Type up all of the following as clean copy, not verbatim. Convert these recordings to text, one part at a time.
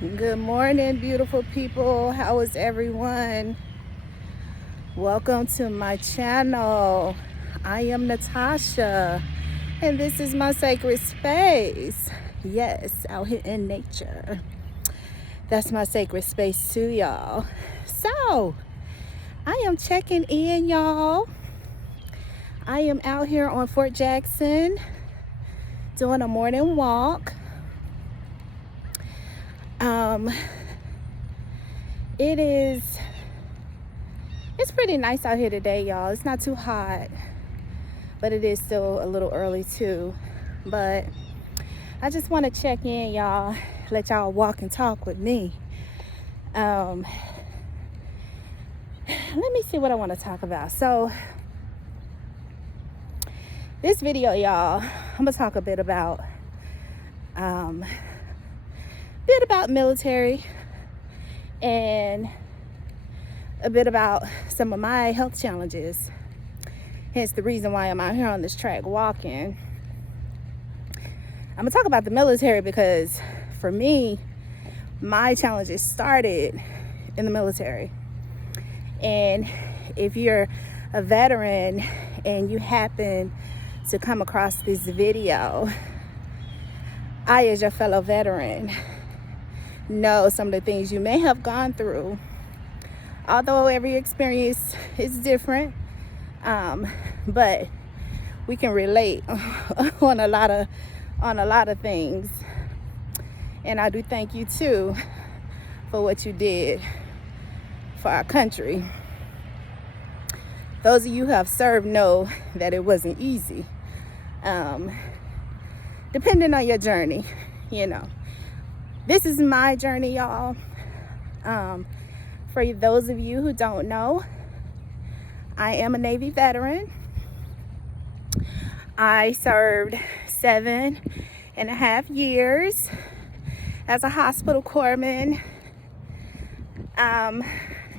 Good morning, beautiful people. How is everyone? Welcome to my channel. I am Natasha, and this is my sacred space. Yes, out here in nature. That's my sacred space too, y'all. So, I am checking in, y'all. I am out here on Fort Jackson doing a morning walk. It's pretty nice out here today, y'all. It's not too hot, but it is still a little early too. But I just want to check in, y'all, let y'all walk and talk with me. Let me see what I want to talk about. So this video, y'all, I'm gonna talk a bit about military and a bit about some of my health challenges. Hence the reason why I'm out here on this track walking. I'm gonna talk about the military because for me, my challenges started in the military. And if you're a veteran and you happen to come across this video, I, as your fellow veteran, know some of the things you may have gone through. Although every experience is different, but we can relate on a lot of things. And I do thank you too for what you did for our country. Those of you who have served know that it wasn't easy. Depending on your journey, This is my journey, y'all. For those of you who don't know, I am a Navy veteran. I served 7.5 years as a hospital corpsman.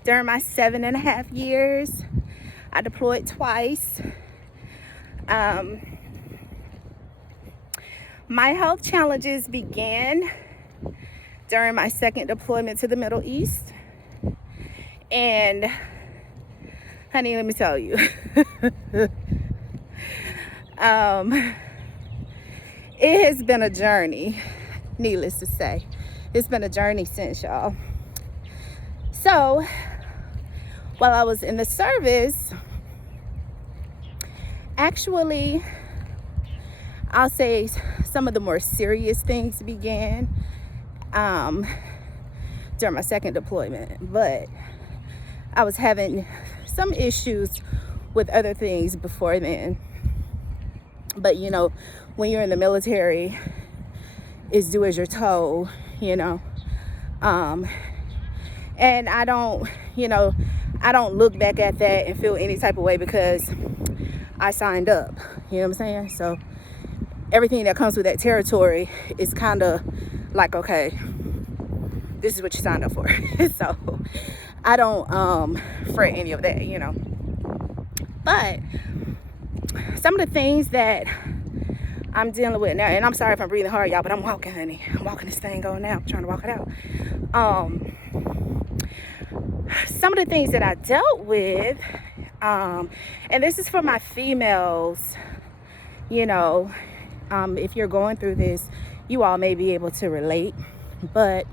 During my 7.5 years, I deployed twice. My health challenges began during my second deployment to the Middle East. And honey, let me tell you, it has been a journey, needless to say. It's been a journey since, y'all. So while I was in the service, actually, I'll say some of the more serious things began during my second deployment, but I was having some issues with other things before then. But when you're in the military, it's do as you're told, and I don't look back at that and feel any type of way because I signed up, you know what I'm saying? So everything that comes with that territory is kind of like, okay, this is what you signed up for. So I don't fret any of that, But some of the things that I'm dealing with now, and I'm sorry if I'm breathing hard, y'all, but I'm walking, honey. I'm walking this thing going now. I'm trying to walk it out. Some of the things that I dealt with, and this is for my females, if you're going through this, you all may be able to relate. But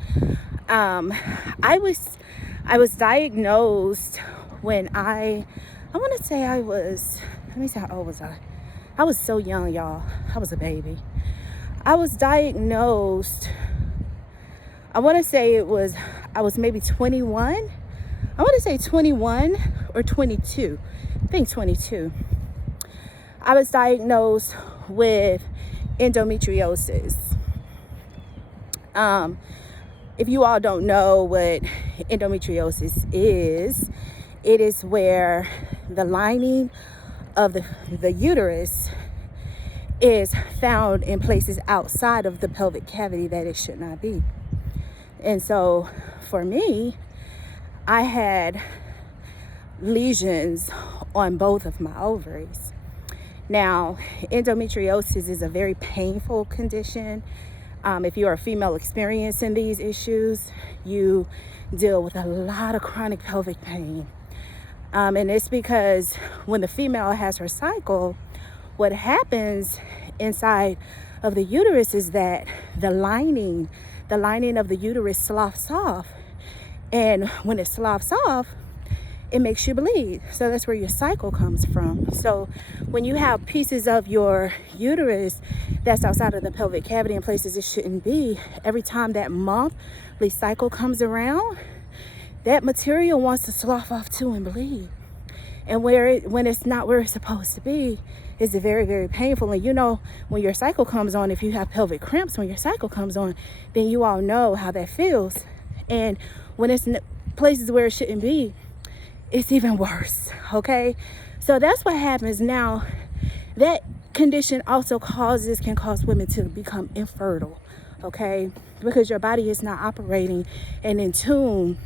I was diagnosed when I want to say let me see, how old was I? I was so young, y'all. I was a baby. I was diagnosed, I want to say I was maybe 21. I want to say 21 or 22. I think 22. I was diagnosed with endometriosis. If you all don't know what endometriosis is, it is where the lining of the uterus is found in places outside of the pelvic cavity that it should not be. And so for me, I had lesions on both of my ovaries. Now, endometriosis is a very painful condition. If you're a female experiencing these issues, you deal with a lot of chronic pelvic pain. And it's because when the female has her cycle, what happens inside of the uterus is that the lining of the uterus sloughs off. And when it sloughs off, it makes you bleed. So that's where your cycle comes from. So when you have pieces of your uterus that's outside of the pelvic cavity in places it shouldn't be, every time that monthly cycle comes around, that material wants to slough off too and bleed. And when it's not where it's supposed to be, it's very, very painful. And you know, when your cycle comes on, if you have pelvic cramps, when your cycle comes on, then you all know how that feels. And when it's in places where it shouldn't be, it's even worse, okay? So that's what happens. Now, that condition also can cause women to become infertile, okay? Because your body is not operating and in tune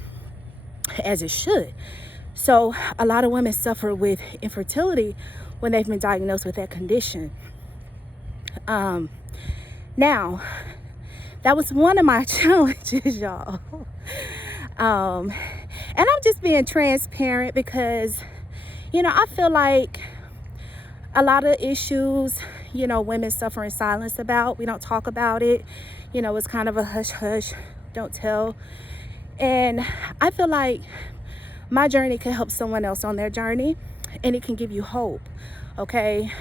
as it should. So a lot of women suffer with infertility when they've been diagnosed with that condition. Now, that was one of my challenges, y'all. And I'm just being transparent because, you know, I feel like a lot of issues, you know, women suffer in silence about. We don't talk about it. You know, it's kind of a hush hush, don't tell. And I feel like my journey can help someone else on their journey, and it can give you hope, okay?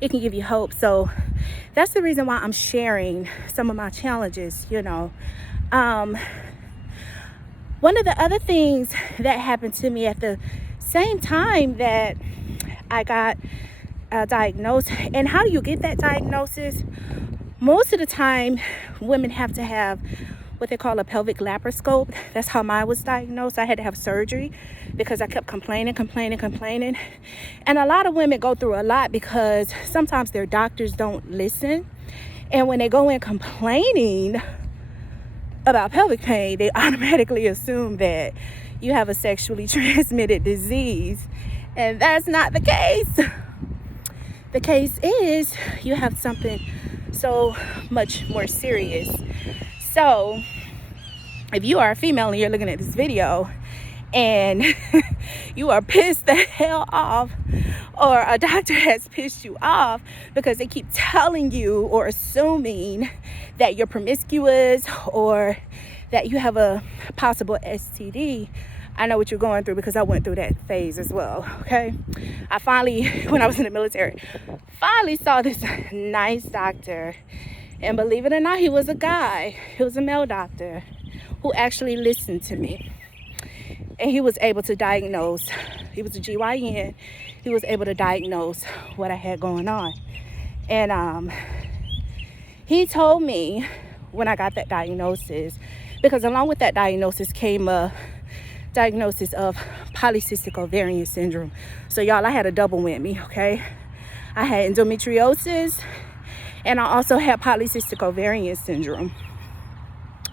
It can give you hope. So that's the reason why I'm sharing some of my challenges, you know. One of the other things that happened to me at the same time that I got diagnosed, and how do you get that diagnosis? Most of the time, women have to have what they call a pelvic laparoscope. That's how mine was diagnosed. I had to have surgery because I kept complaining. And a lot of women go through a lot because sometimes their doctors don't listen. And when they go in complaining about pelvic pain, they automatically assume that you have a sexually transmitted disease. And that's not the case. The case is you have something so much more serious. So if you are a female and you're looking at this video and you are pissed the hell off, or a doctor has pissed you off because they keep telling you or assuming that you're promiscuous or that you have a possible STD, I know what you're going through because I went through that phase as well, okay? I finally, when I was in the military, finally saw this nice doctor. And believe it or not, he was a guy. He was a male doctor who actually listened to me. And he was able to diagnose. He was a GYN. He was able to diagnose what I had going on. And he told me when I got that diagnosis, because along with that diagnosis came a diagnosis of polycystic ovarian syndrome. So y'all, I had a double whammy, okay? I had endometriosis, and I also had polycystic ovarian syndrome.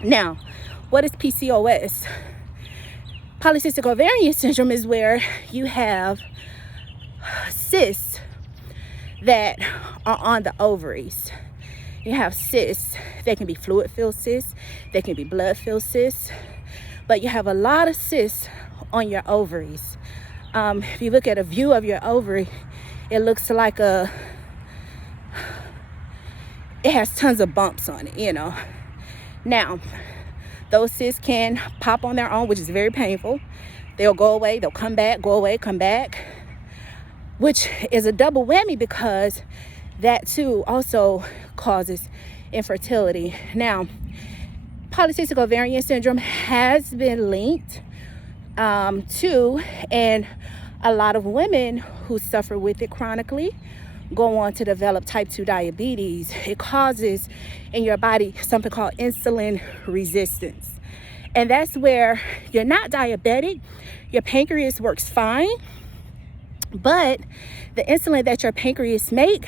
Now, what is PCOS? Polycystic ovarian syndrome is where you have cysts that are on the ovaries. You have cysts. They can be fluid-filled cysts. They can be blood-filled cysts. But you have a lot of cysts on your ovaries. If you look at a view of your ovary, it looks like it has tons of bumps on it, you know. Now, those cysts can pop on their own, which is very painful. They'll go away, they'll come back, go away, come back, which is a double whammy because that too also causes infertility. Now, polycystic ovarian syndrome has been linked to, and a lot of women who suffer with it chronically go on to develop type 2 diabetes. It causes in your body something called insulin resistance. And that's where you're not diabetic, your pancreas works fine, but the insulin that your pancreas make,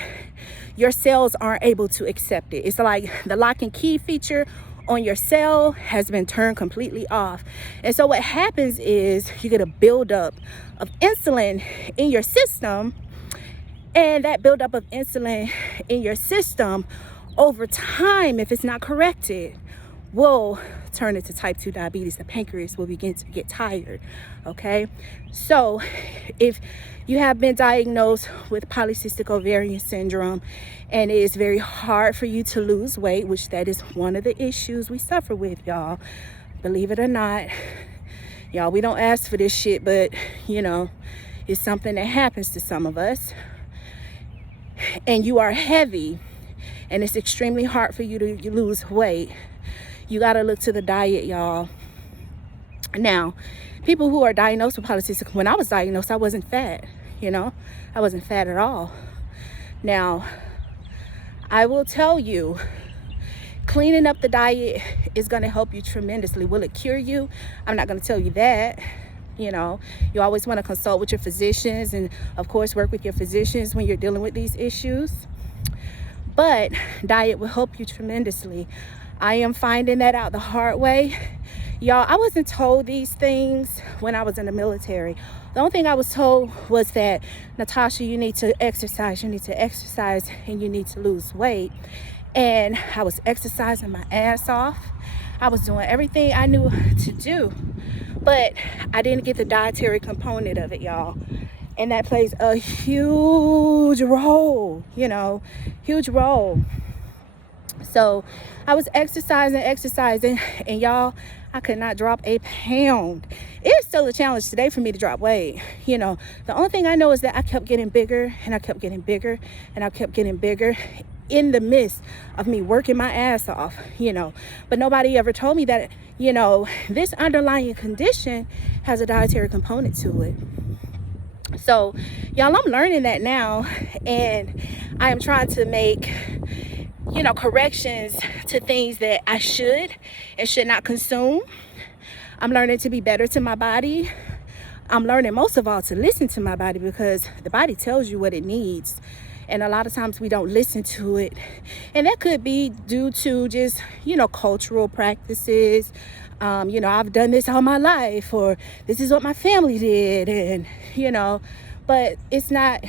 your cells aren't able to accept it. It's like the lock and key feature on your cell has been turned completely off. And so what happens is you get a buildup of insulin in your system, and that buildup of insulin in your system over time, if it's not corrected, will turn into type 2 diabetes. The pancreas will begin to get tired. Okay, so if you have been diagnosed with polycystic ovarian syndrome and it is very hard for you to lose weight, which that is one of the issues we suffer with, y'all, believe it or not, y'all, we don't ask for this shit, but you know, it's something that happens to some of us, and you are heavy and it's extremely hard for you to lose weight, you got to look to the diet, y'all. Now, people who are diagnosed with polycystic, when I was diagnosed, I wasn't fat, you know, I wasn't fat at all. Now, I will tell you, cleaning up the diet is going to help you tremendously. Will it cure you? I'm not going to tell you that. You know, you always want to consult with your physicians and, of course, work with your physicians when you're dealing with these issues. But diet will help you tremendously. I am finding that out the hard way. Y'all, I wasn't told these things when I was in the military. The only thing I was told was that, Natasha, you need to exercise, and you need to lose weight. And I was exercising my ass off. I was doing everything I knew to do, but I didn't get the dietary component of it, y'all. And that plays a huge role, you know, huge role. So I was exercising, and y'all, I could not drop a pound. It's still a challenge today for me to drop weight. You know, the only thing I know is that I kept getting bigger, and I kept getting bigger, and I kept getting bigger in the midst of me working my ass off, you know. But nobody ever told me that, you know, this underlying condition has a dietary component to it. So, y'all, I'm learning that now, and I am trying to make, you know, corrections to things that I should and should not consume. I'm learning to be better to my body. I'm learning most of all to listen to my body, because the body tells you what it needs. And a lot of times we don't listen to it. And that could be due to just, you know, cultural practices. You know, I've done this all my life, or this is what my family did. And, you know, but it's not,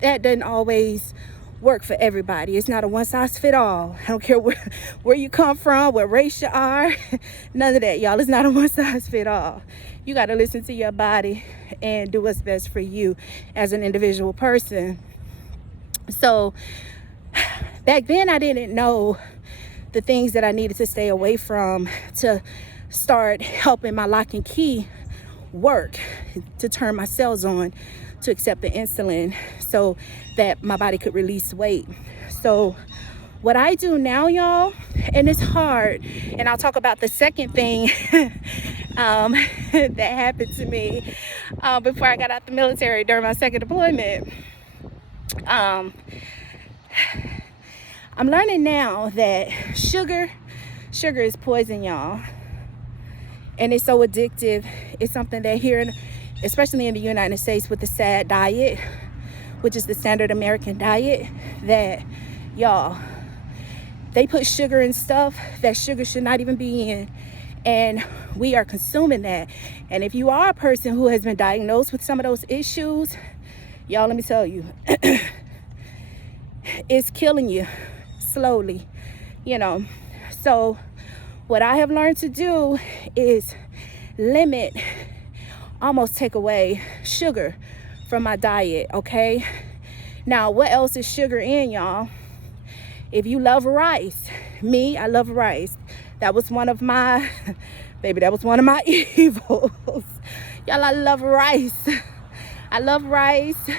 that doesn't always work for everybody. It's not a one size fit all. I don't care where you come from, what race you are, none of that, y'all. It's not a one size fit all. You got to listen to your body and do what's best for you as an individual person. So back then I didn't know the things that I needed to stay away from to start helping my lock and key work, to turn my cells on to accept the insulin so that my body could release weight. So what I do now, y'all, and it's hard, and I'll talk about the second thing that happened to me before I got out the military during my second deployment. I'm learning now that sugar is poison, y'all, and it's so addictive. It's something that here, especially in the United States, with the SAD diet, which is the standard American diet, that, y'all, they put sugar in stuff that sugar should not even be in, and we are consuming that. And if you are a person who has been diagnosed with some of those issues, y'all, let me tell you, it's killing you slowly, you know. So what I have learned to do is limit, almost take away sugar from my diet, okay? Now, what else is sugar in, y'all? If you love rice, me, I love rice. That was one of my, baby, that was one of my evils. Y'all, I love rice. I love rice.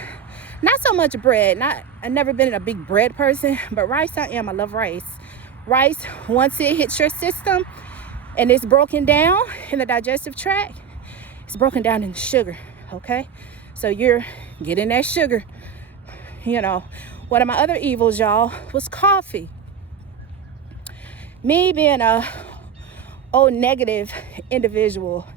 Not so much bread. I've never been a big bread person, but rice I am. I love rice. Rice, once it hits your system and it's broken down in the digestive tract, it's broken down into sugar, okay? So you're getting that sugar. You know, one of my other evils, y'all, was coffee. Me being a O negative individual,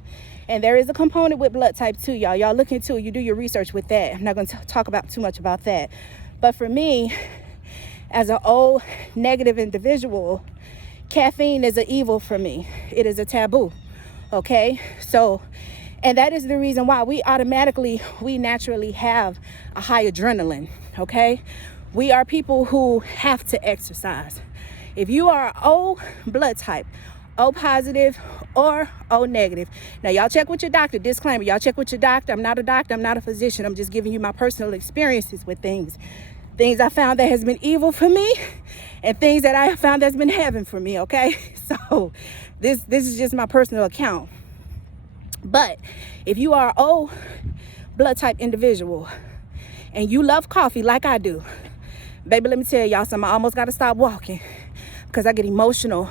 and there is a component with blood type 2, y'all. Y'all look into it. You do your research with that. I'm not going to talk about too much about that. But for me, as an O negative individual, caffeine is an evil for me. It is a taboo, okay? So, and that is the reason why we naturally have a high adrenaline, okay? We are people who have to exercise. If you are O blood type, O positive or O negative. Now, y'all check with your doctor. Disclaimer, y'all check with your doctor. I'm not a doctor. I'm not a physician. I'm just giving you my personal experiences with things. Things I found that has been evil for me and things that I found that's been heaven for me, okay? So this is just my personal account. But if you are O blood type individual and you love coffee like I do, baby, let me tell y'all something. I almost got to stop walking because I get emotional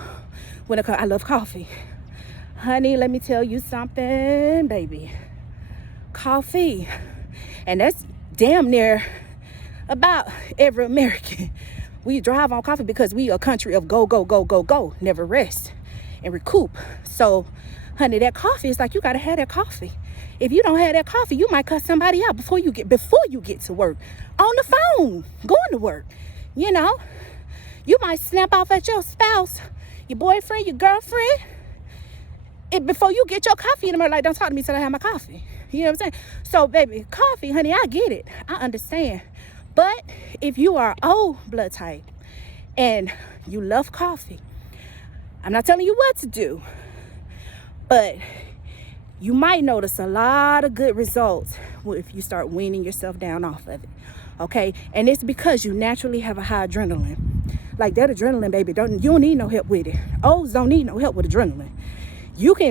when I love coffee. Honey, let me tell you something, baby. Coffee. And that's damn near about every American. We drive on coffee because we are a country of go, go, go, go, go. Never rest and recoup. So, honey, that coffee is like you got to have that coffee. If you don't have that coffee, you might cut somebody out before you get to work. On the phone, going to work. You know, you might snap off at your spouse, your boyfriend, your girlfriend, before you get your coffee. And they're like, don't talk to me till I have my coffee. You know what I'm saying? So, baby, coffee, honey, I get it. I understand. But if you are O blood type and you love coffee, I'm not telling you what to do, but you might notice a lot of good results if you start weaning yourself down off of it, okay? And it's because you naturally have a high adrenaline. Like that adrenaline, baby, you don't need no help with it. O's don't need no help with adrenaline.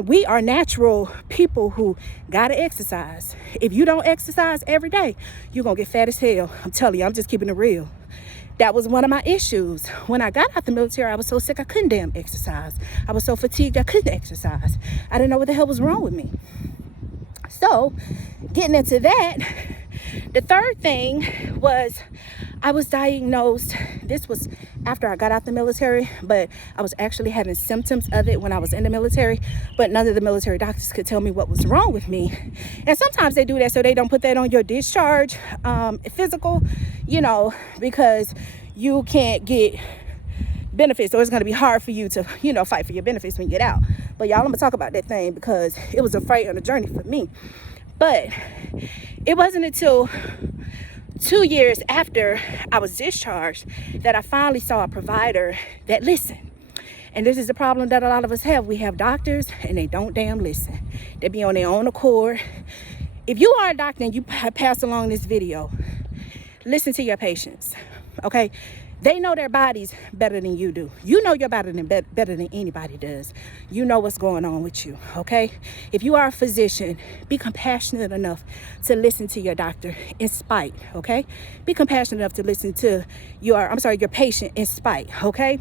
We are natural people who gotta exercise. If you don't exercise every day, you're gonna get fat as hell. I'm telling you, I'm just keeping it real. That was one of my issues. When I got out the military, I was so sick I couldn't damn exercise. I was so fatigued I couldn't exercise. I didn't know what the hell was wrong with me. So, getting into that, the third thing was I was diagnosed. This was after I got out the military, but I was actually having symptoms of it when I was in the military, but none of the military doctors could tell me what was wrong with me. And sometimes they do that so they don't put that on your discharge physical, you know, because you can't get benefits, so it's going to be hard for you to, you know, fight for your benefits when you get out. But y'all, I'm going to talk about that thing because it was a fight on a journey for me. But it wasn't until 2 years after I was discharged that I finally saw a provider that listened. And this is the problem that a lot of us have. We have doctors and they don't damn listen. They be on their own accord. If you are a doctor and you pass along this video, listen to your patients, okay? They know their bodies better than you do. You know your body better than anybody does. You know what's going on with you, okay? If you are a physician, be compassionate enough to listen to your doctor in spite, okay? Be compassionate enough to listen to your patient in spite, okay?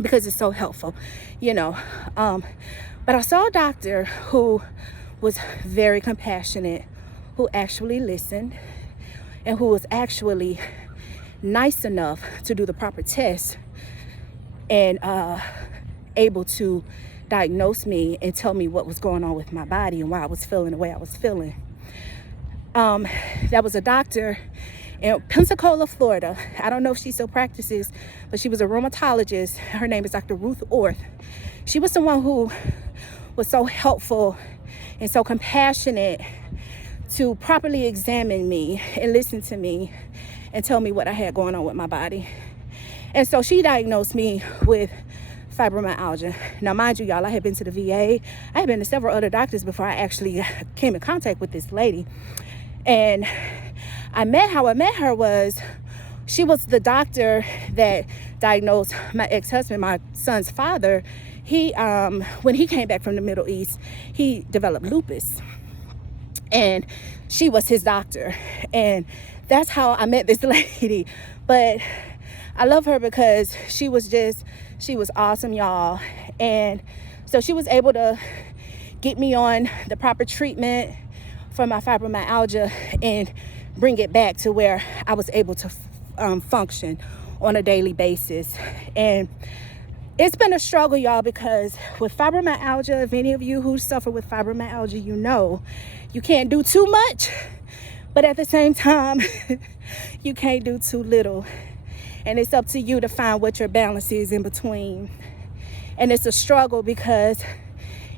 Because it's so helpful, you know. But I saw a doctor who was very compassionate, who actually listened, and who was actually nice enough to do the proper test and able to diagnose me and tell me what was going on with my body and why I was feeling the way I was feeling. That was a doctor in Pensacola, Florida. I don't know if she still practices, but she was a rheumatologist. Her name is Dr. Ruth Orth. She was someone who was so helpful and so compassionate to properly examine me and listen to me and tell me what I had going on with my body. And so she diagnosed me with fibromyalgia. Now, mind you, y'all, I had been to the VA. I had been to several other doctors before I actually came in contact with this lady. And how I met her was, she was the doctor that diagnosed my ex-husband, my son's father. He, when he came back from the Middle East, he developed lupus. And she was his doctor. And that's how I met this lady. But I love her because she was awesome, y'all. And so she was able to get me on the proper treatment for my fibromyalgia and bring it back to where I was able to function on a daily basis. And it's been a struggle, y'all, because with fibromyalgia, if any of you who suffer with fibromyalgia, you know, you can't do too much, but at the same time, you can't do too little. And it's up to you to find what your balance is in between. And it's a struggle because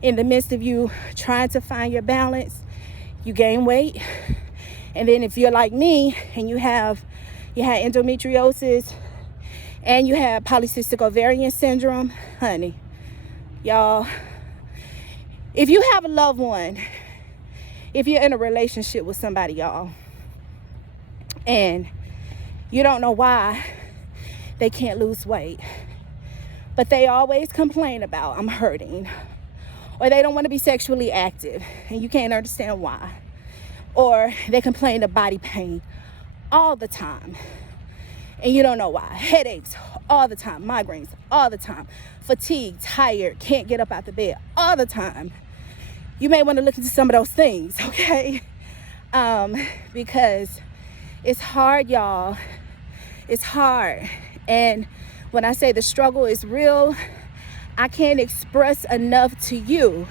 in the midst of you trying to find your balance, you gain weight. And then if you're like me and you had endometriosis and you have polycystic ovarian syndrome, honey, y'all, if you have a loved one, if you're in a relationship with somebody, y'all, and you don't know why they can't lose weight, but they always complain about, I'm hurting, or they don't want to be sexually active, and you can't understand why, or they complain of body pain all the time, and you don't know why, headaches all the time, migraines all the time, fatigue, tired, can't get up out the bed all the time, you may want to look into some of those things, okay? Because it's hard, y'all. It's hard. And when I say the struggle is real, I can't express enough to you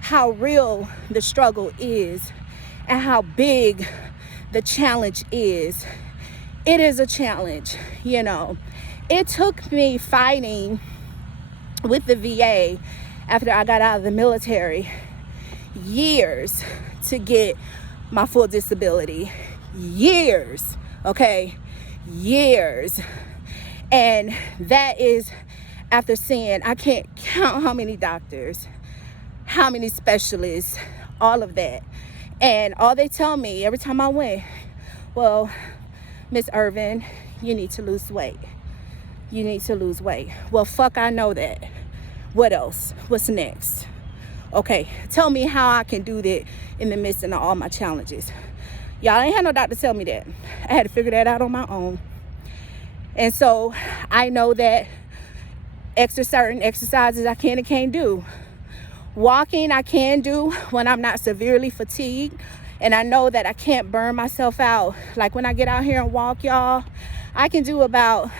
how real the struggle is and how big the challenge is. It is a challenge, you know. It took me fighting with the VA after I got out of the military years to get my full disability. Years, okay? Years. And that is after seeing, I can't count how many doctors, how many specialists, all of that. And all they tell me every time I went, well, Miss Irvin, you need to lose weight. You need to lose weight. Well, fuck, I know that. What else? What's next? Okay, tell me how I can do that in the midst of all my challenges. Y'all ain't had no doctor tell me that. I had to figure that out on my own. And so I know that certain exercises I can and can't do. Walking I can do when I'm not severely fatigued. And I know that I can't burn myself out. Like when I get out here and walk, y'all, I can do about,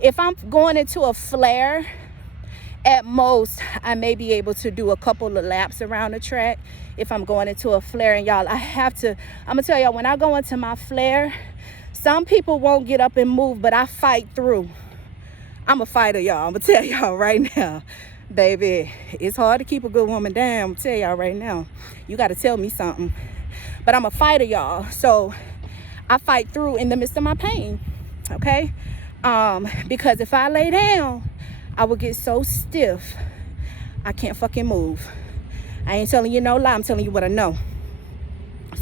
if I'm going into a flare, at most, I may be able to do a couple of laps around the track if I'm going into a flare. And y'all, I'm gonna tell y'all, when I go into my flare, some people won't get up and move, but I fight through. I'm a fighter, y'all. I'm gonna tell y'all right now, baby, it's hard to keep a good woman down. I'm gonna tell y'all right now, you gotta tell me something. But I'm a fighter, y'all. So I fight through in the midst of my pain, okay? Because if I lay down, I will get so stiff, I can't fucking move. I ain't telling you no lie, I'm telling you what I know.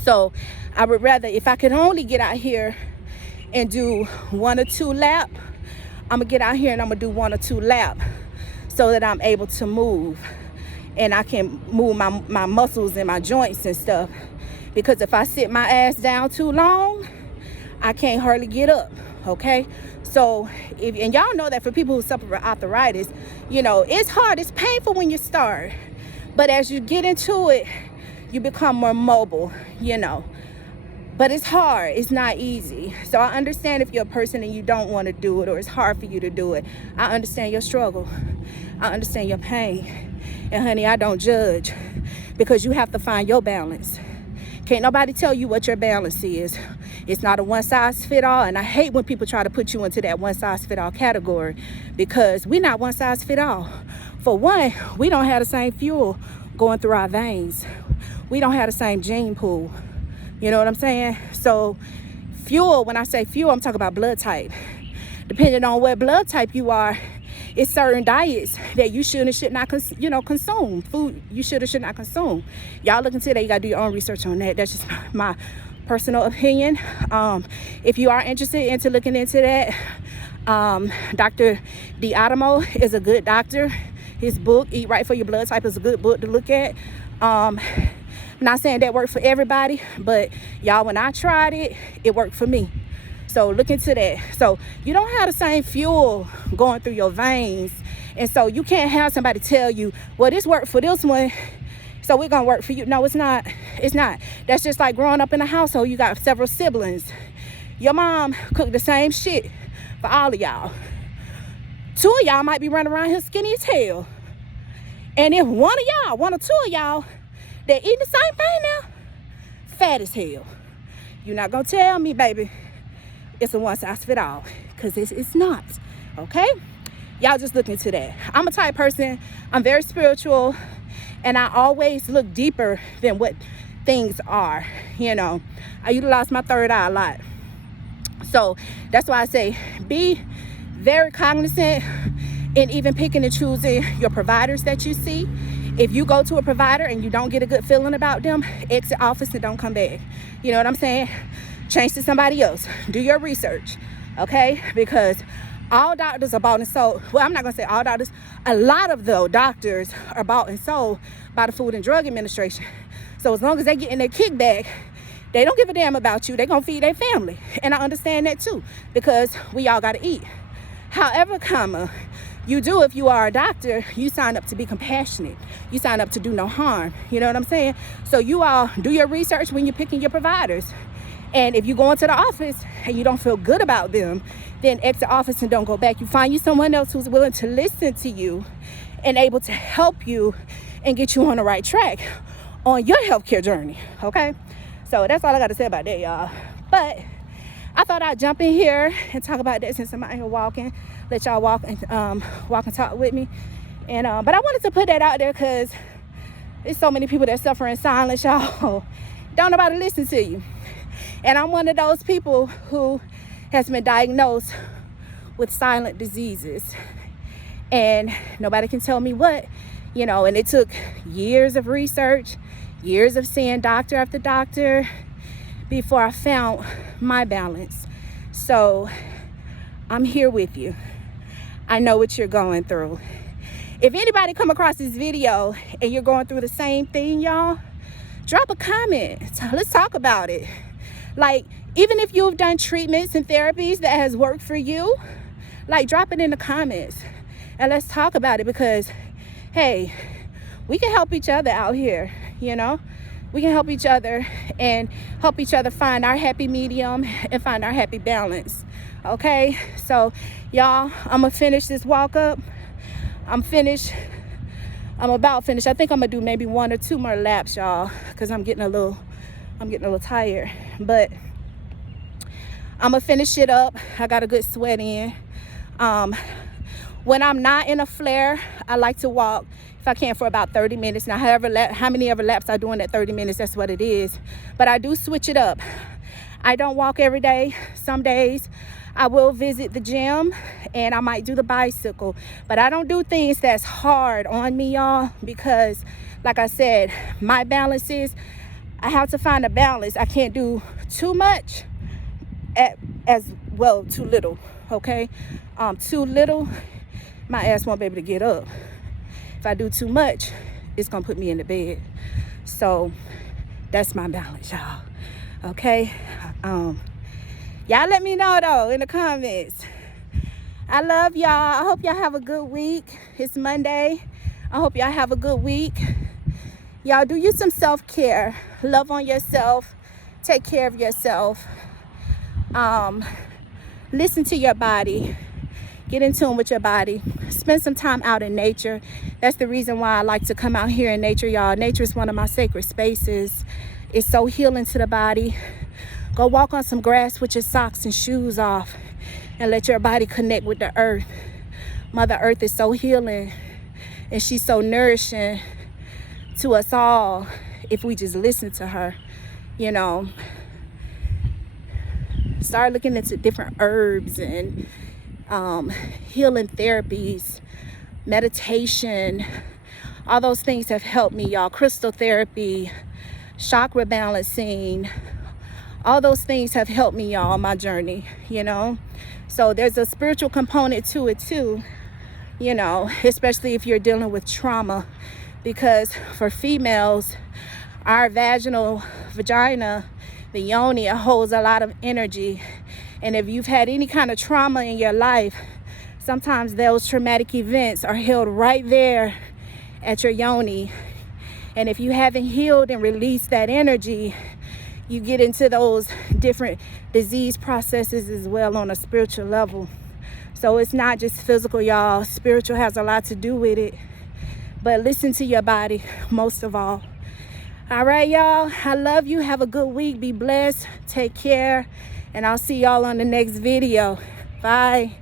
So I would rather, if I could only get out here and do 1 or 2 laps, I'm gonna get out here and I'm gonna do 1 or 2 laps so that I'm able to move and I can move my muscles and my joints and stuff. Because if I sit my ass down too long, I can't hardly get up, okay? So, and y'all know that for people who suffer from arthritis, you know, it's hard, it's painful when you start. But as you get into it, you become more mobile, you know. But it's hard, it's not easy. So I understand if you're a person and you don't want to do it or it's hard for you to do it. I understand your struggle. I understand your pain. And honey, I don't judge because you have to find your balance. Can't nobody tell you what your balance is. It's not a one-size-fit-all, and I hate when people try to put you into that one-size-fit-all category because we're not one-size-fit-all. For one, we don't have the same fuel going through our veins. We don't have the same gene pool. You know what I'm saying? So fuel, when I say fuel, I'm talking about blood type. Depending on what blood type you are, it's certain diets that you should and should not consume. Food you should or should not consume. Y'all look into that. You got to do your own research on that. That's just my personal opinion. If you are interested into looking into that, Dr. D'Adamo is a good doctor. His book, Eat Right for Your Blood Type, is a good book to look at. I'm not saying that worked for everybody, but y'all, when I tried it, it worked for me. So look into that. So you don't have the same fuel going through your veins. And so you can't have somebody tell you, well, this worked for this one, so we're gonna work for you. No, it's not. It's not. That's just like growing up in a household. You got several siblings. Your mom cooked the same shit for all of y'all. 2 of y'all might be running around here skinny as hell. And if one or 2 of y'all that eating the same thing now, fat as hell. You're not gonna tell me, baby, it's a one-size-fit-all, because it's not, okay? Y'all just look into that. I'm a type person, I'm very spiritual, and I always look deeper than what things are, you know. I utilize my third eye a lot. So that's why I say be very cognizant in even picking and choosing your providers that you see. If you go to a provider and you don't get a good feeling about them, exit office and don't come back. You know what I'm saying? Change to somebody else. Do your research, okay? Because all doctors are bought and sold. Well, I'm not gonna say all doctors. A lot of the doctors are bought and sold by the Food and Drug Administration. So as long as they get in their kickback, they don't give a damn about you. They're gonna feed their family. And I understand that too, because we all gotta eat. However, you do, if you are a doctor, you sign up to be compassionate. You sign up to do no harm. You know what I'm saying? So you all do your research when you're picking your providers. And if you go into the office and you don't feel good about them, then exit office and don't go back. You find you someone else who's willing to listen to you and able to help you and get you on the right track on your healthcare journey, okay? So that's all I got to say about that, y'all. But I thought I'd jump in here and talk about that since I'm out here walking. Let y'all walk and talk with me. And but I wanted to put that out there because there's so many people that suffer in silence, y'all. Don't nobody listen to you. And I'm one of those people who has been diagnosed with silent diseases. And nobody can tell me what, you know, and it took years of research, years of seeing doctor after doctor before I found my balance. So I'm here with you. I know what you're going through. If anybody come across this video and you're going through the same thing, y'all, drop a comment. Let's talk about it. Like, even if you've done treatments and therapies that has worked for you, like, drop it in the comments and let's talk about it, because hey, we can help each other out here, you know? We can help each other and help each other find our happy medium and find our happy balance, okay? So, y'all, I'm gonna finish this walk up. I'm finished. I'm about finished. I think I'm gonna do maybe 1 or 2 more laps, y'all, because I'm getting a little tired. But I'm gonna finish it up. I got a good sweat in. When I'm not in a flare, I like to walk, if I can, for about 30 minutes. Now, how many ever laps I do in that 30 minutes, that's what it is. But I do switch it up. I don't walk every day. Some days I will visit the gym and I might do the bicycle. But I don't do things that's hard on me, y'all, because like I said, my balance is, I have to find a balance. I can't do too much as well, too little, okay? Too little, my ass won't be able to get up. If I do too much, it's gonna put me in the bed. So that's my balance, y'all, okay? Y'all let me know though in the comments. I love y'all. I hope y'all have a good week. It's Monday. I hope y'all have a good week. Y'all do you some self-care. Love on yourself. Take care of yourself. Listen to your body. Get in tune with your body. Spend some time out in nature. That's the reason why I like to come out here in nature, y'all. Nature is one of my sacred spaces. It's so healing to the body. Go walk on some grass with your socks and shoes off and let your body connect with the earth. Mother Earth is so healing and she's so nourishing to us all if we just listen to her, you know. Start looking into different herbs and healing therapies, meditation. All those things have helped me, y'all. Crystal therapy, chakra balancing, all those things have helped me, y'all, on my journey, you know. So there's a spiritual component to it too, you know, especially if you're dealing with trauma, because for females, our vagina, the yoni, it holds a lot of energy. And if you've had any kind of trauma in your life, sometimes those traumatic events are held right there at your yoni. And if you haven't healed and released that energy, you get into those different disease processes as well on a spiritual level. So it's not just physical, y'all. Spiritual has a lot to do with it. But listen to your body most of all. All right, y'all. I love you. Have a good week. Be blessed. Take care. And I'll see y'all on the next video. Bye.